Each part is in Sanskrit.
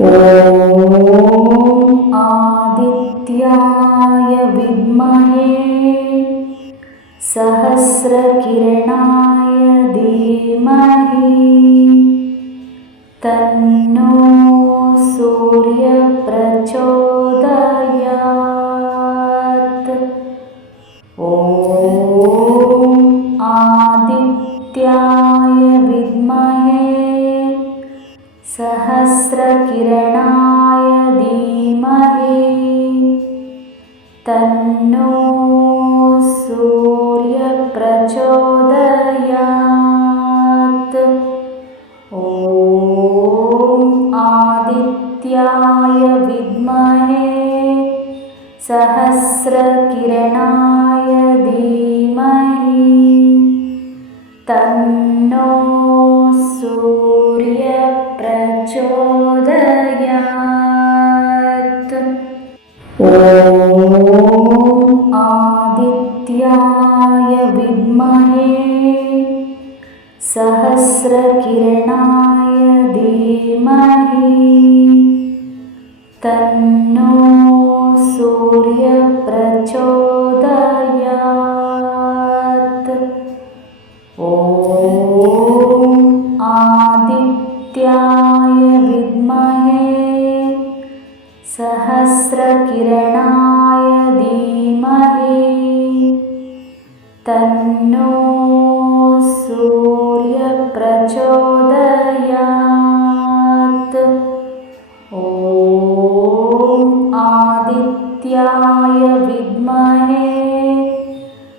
ॐ आदित्याय विद्महे सहस्रकिरणाय धीमहि तन्नो सूर्यप्रचोदयात् ॐ आदित्याय विद्महे सहस्रकिरणाय धीमहि तन्नो सूर्यप्रचोदयात्। ॐ आदित्याय विद्महे सहस्रकिरणाय धीमहि तन्नो सूर्यप्रचोदयात् ॐ आदित्याय विद्महे सहस्रकिरणाय धीमहि। तन्नो सूर्यप्रचोदयात्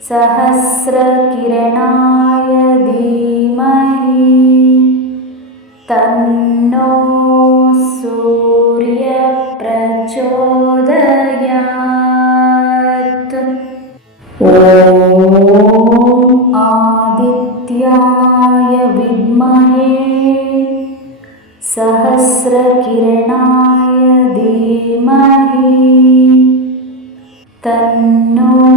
सहस्रकिरणाय धीमहि। तन्नो सूर्यप्रचोदयात्। ॐ आदित्याय विद्महे। सहस्रकिरणाय धीमहि। तन्नो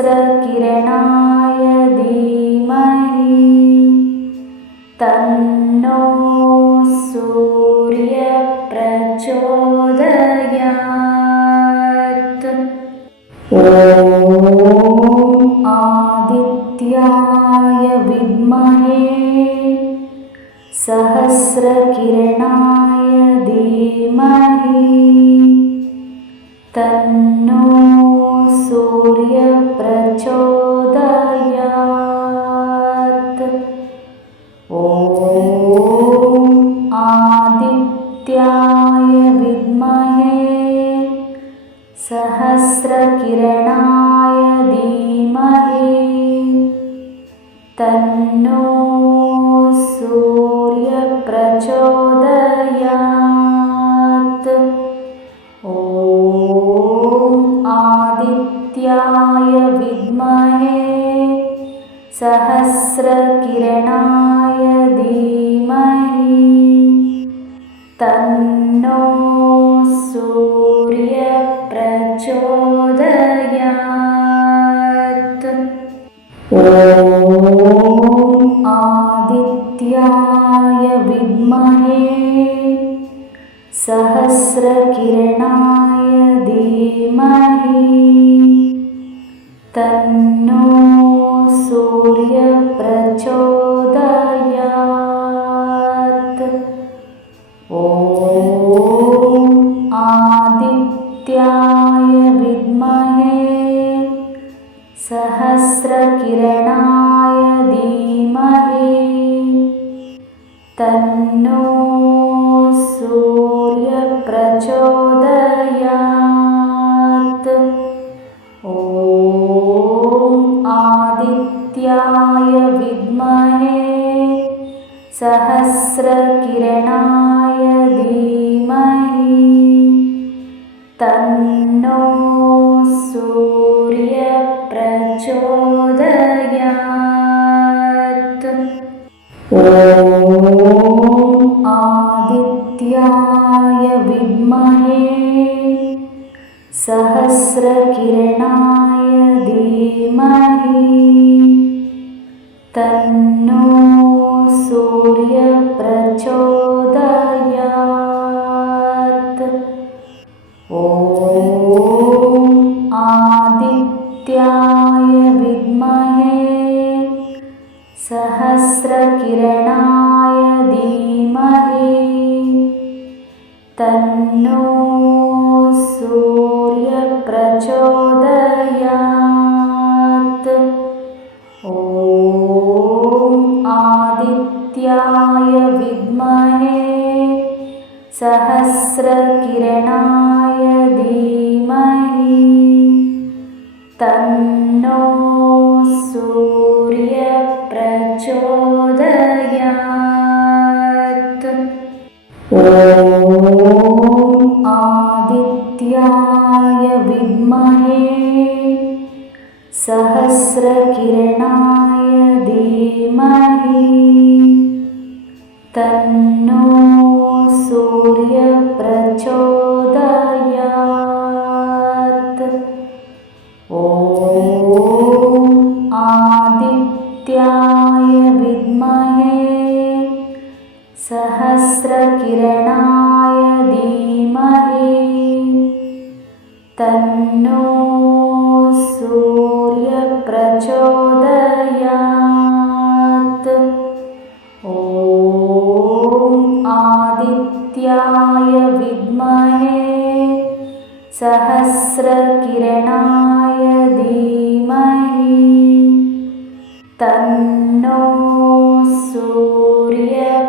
सहस्रकिरणाय धीमहि। तन्नो सूर्यप्रचोदयात्। ॐ आदित्याय विद्महे। सहस्रकिरणाय धीमहि। तन्नो सूर्यप्रचोदयात् ॐ आदित्याय विद्महे सहस्रकिरणाय धीमहि। तन्नो सूर्यप्रचोदयात् ॐ आदित्याय विद्महे सहस्रकिरणाय ॐ आदित्याय विद्महे सहस्रकिरणाय धीमहि सहस्रकिरणाय धीमहि। तन्नो सूर्यप्रचोदयात्। ॐ आदित्याय विद्महे। सहस्रकिरणाय धीमहि। तन्नो सूर्यप्रचोदयात् सहस्रकिरणाय धीमहि तन्नो सूर्यप्रचोदयात्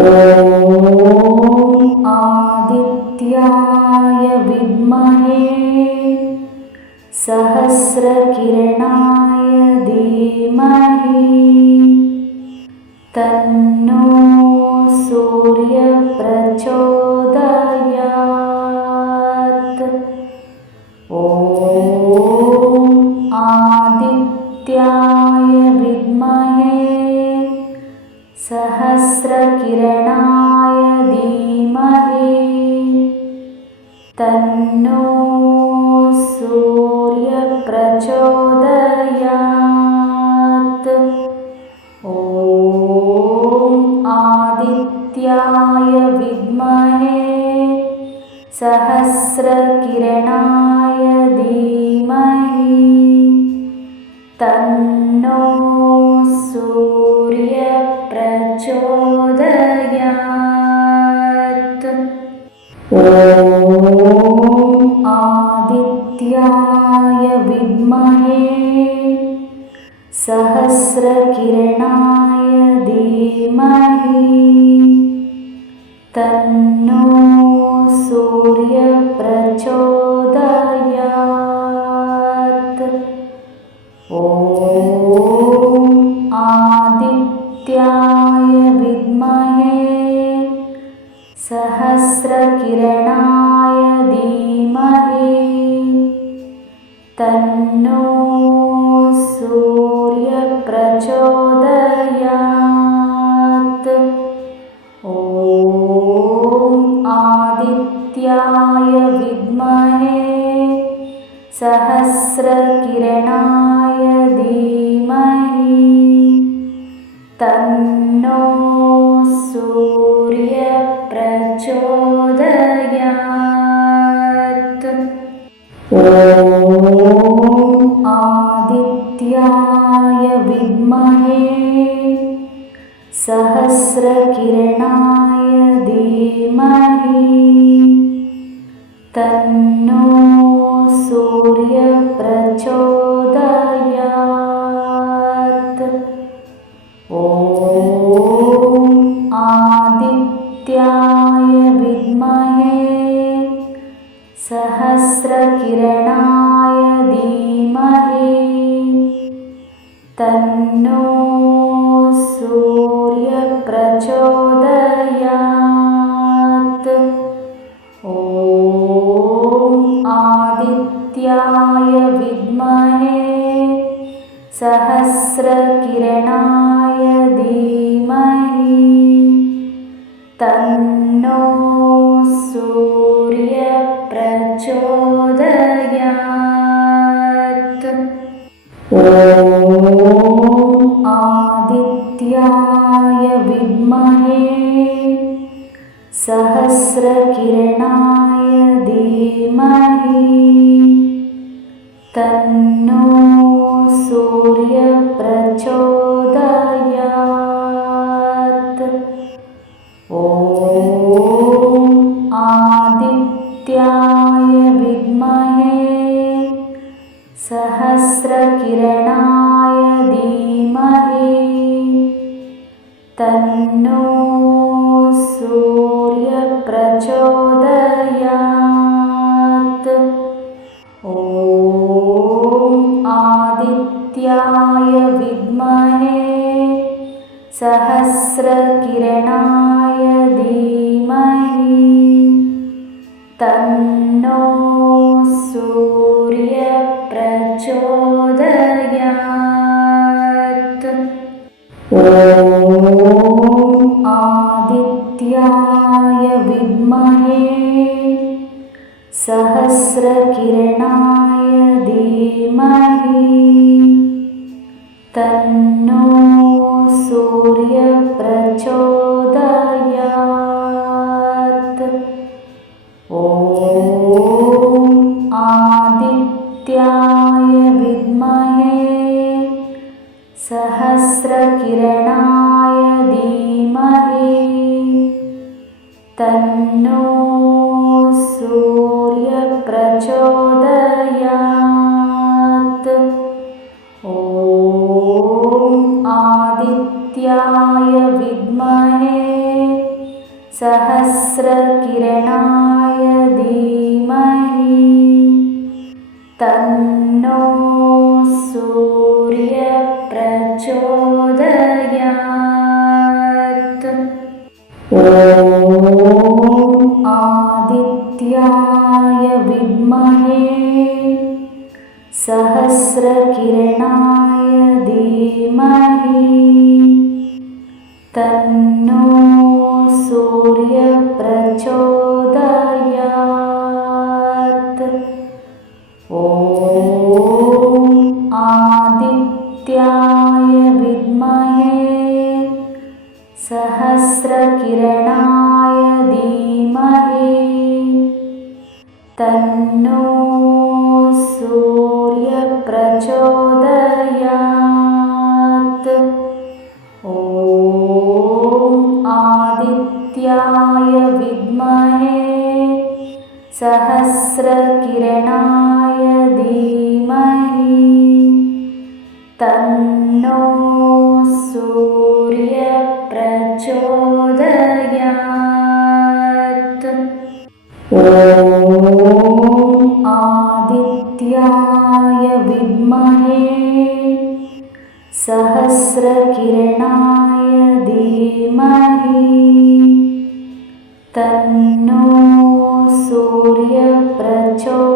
ॐ सहस्रकिरणाय धीमहि। तन्नो सूर्यप्रचोदयात्। ॐ आदित्याय विद्महे सहस्रकिरणाय धीमहि। तन्नो सूर्यप्रचोदयात् ॐ आदित्याय विद्महे सहस्रकिरणाय सहस्रकिरणाय धीमहि तन्नो सूर्यप्रचोदयात्। ॐ आदित्याय विद्महे सहस्रकिरणाय धीमहि आदित्याय विद्महे सहस्रकिरणाय धीमहि। तन्नो सूर्यप्रचोदयात्। ॐ आदित्याय विद्महे सहस्रकिरणाय धीमहि तन्नो सूर्यप्रचोदयात्। ॐ आदित्याय विद्महे सहस्रकिरणाय धीमहि। तन्नो सहस्रकिरणाय धीमहि तन्नो सूर्यप्रचोदयात् सहस्रकिरणाय धीमहि तन्नो सूर्यप्रचोदयात्। ॐ आदित्याय विद्महे सहस्रकिरणाय धीमहि तन्नो सूर्यप्रचोदयात् सहस्रकिरणाय धीमहि तन्नो सूर्यप्रचोदयात्। ॐ आदित्याय विद्महे सहस्रकिरणाय धीमहि तन्नो सूर्यप्रचोदयात्